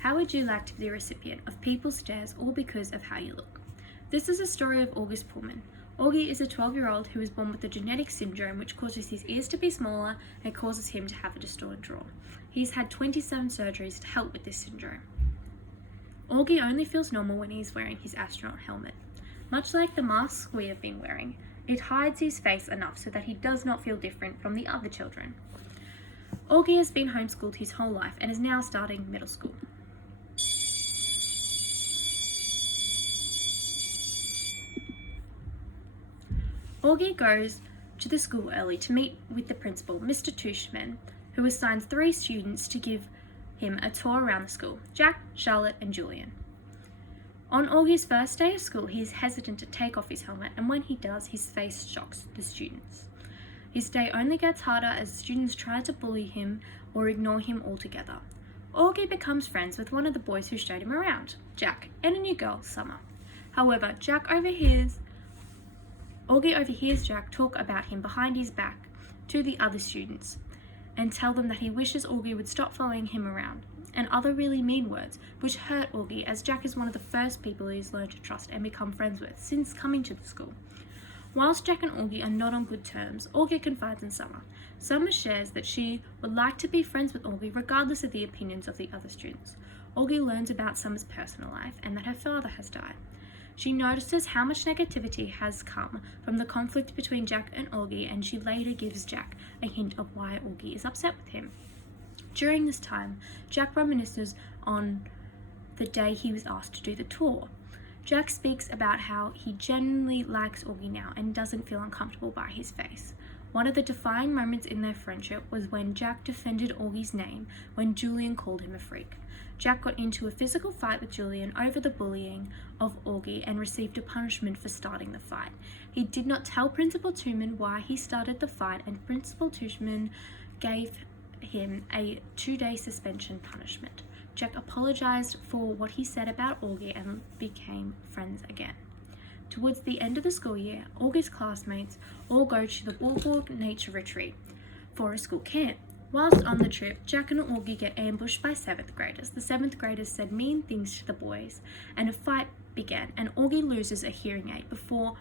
How would you like to be the recipient of people's stares all because of how you look? This is a story of August Pullman. Augie is a 12-year-old who is born with a genetic syndrome which causes his ears to be smaller and causes him to have a distorted jaw. He's had 27 surgeries to help with this syndrome. Augie only feels normal when he's wearing his astronaut helmet. Much like the mask we have been wearing, it hides his face enough so that he does not feel different from the other children. Augie has been homeschooled his whole life and is now starting middle school. Augie goes to the school early to meet with the principal, Mr. Tushman, who assigns 3 students to give him a tour around the school: Jack, Charlotte, and Julian. On Augie's first day of school, he is hesitant to take off his helmet, and when he does, his face shocks the students. His day only gets harder as students try to bully him or ignore him altogether. Augie becomes friends with one of the boys who showed him around, Jack, and a new girl, Summer. However, Augie overhears Jack talk about him behind his back to the other students and tell them that he wishes Augie would stop following him around, and other really mean words, which hurt Augie as Jack is one of the first people he's learned to trust and become friends with since coming to the school. Whilst Jack and Augie are not on good terms, Augie confides in Summer. Summer shares that she would like to be friends with Augie regardless of the opinions of the other students. Augie learns about Summer's personal life and that her father has died. She notices how much negativity has come from the conflict between Jack and Augie, and she later gives Jack a hint of why Augie is upset with him. During this time, Jack reminisces on the day he was asked to do the tour. Jack speaks about how he genuinely likes Augie now and doesn't feel uncomfortable by his face. One of the defining moments in their friendship was when Jack defended Augie's name when Julian called him a freak. Jack got into a physical fight with Julian over the bullying of Augie and received a punishment for starting the fight. He did not tell Principal Tushman why he started the fight, and Principal Tushman gave him a 2-day suspension punishment. Jack apologized for what he said about Augie and became friends again. Towards the end of the school year, Augie's classmates all go to the Bulldog Nature Retreat for a school camp. Whilst on the trip, Jack and Augie get ambushed by 7th graders. The 7th graders said mean things to the boys, and a fight began, and Augie loses a hearing aid before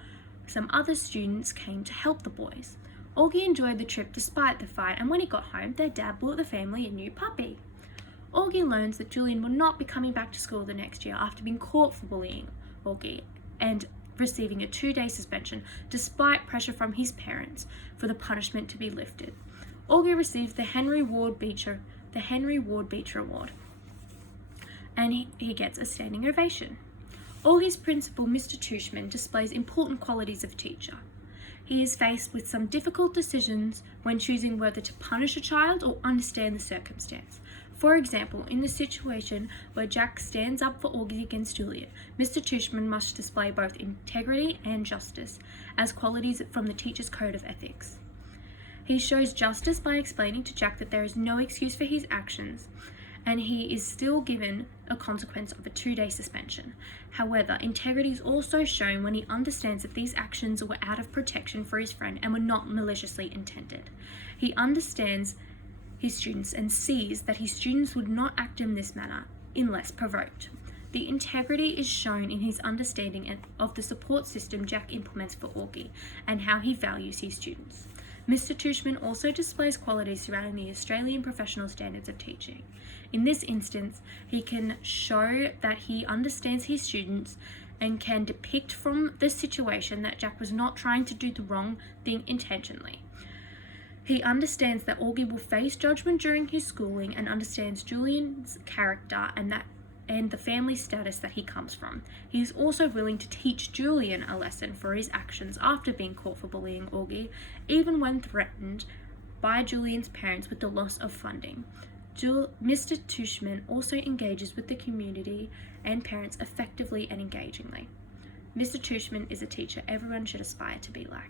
some other students came to help the boys. Augie enjoyed the trip despite the fight, and when he got home, their dad bought the family a new puppy. Augie learns that Julian will not be coming back to school the next year after being caught for bullying Augie and receiving a 2-day suspension despite pressure from his parents for the punishment to be lifted. Augie receives the Henry Ward Beecher Award, and he gets a standing ovation. Augie's principal, Mr. Tushman, displays important qualities of a teacher. He is faced with some difficult decisions when choosing whether to punish a child or understand the circumstance. For example, in the situation where Jack stands up for Augie against Julian, Mr. Tushman must display both integrity and justice as qualities from the teacher's code of ethics. He shows justice by explaining to Jack that there is no excuse for his actions, and he is still given a consequence of a 2-day suspension. However, integrity is also shown when he understands that these actions were out of protection for his friend and were not maliciously intended. He understands his students and sees that his students would not act in this manner unless provoked. The integrity is shown in his understanding of the support system Jack implements for Augie and how he values his students. Mr. Tushman also displays qualities surrounding the Australian professional standards of teaching. In this instance, he can show that he understands his students and can depict from the situation that Jack was not trying to do the wrong thing intentionally. He understands that Augie will face judgment during his schooling and understands Julian's character and the family status that he comes from. He is also willing to teach Julian a lesson for his actions after being caught for bullying Augie, even when threatened by Julian's parents with the loss of funding. Mr. Tushman also engages with the community and parents effectively and engagingly. Mr. Tushman is a teacher everyone should aspire to be like.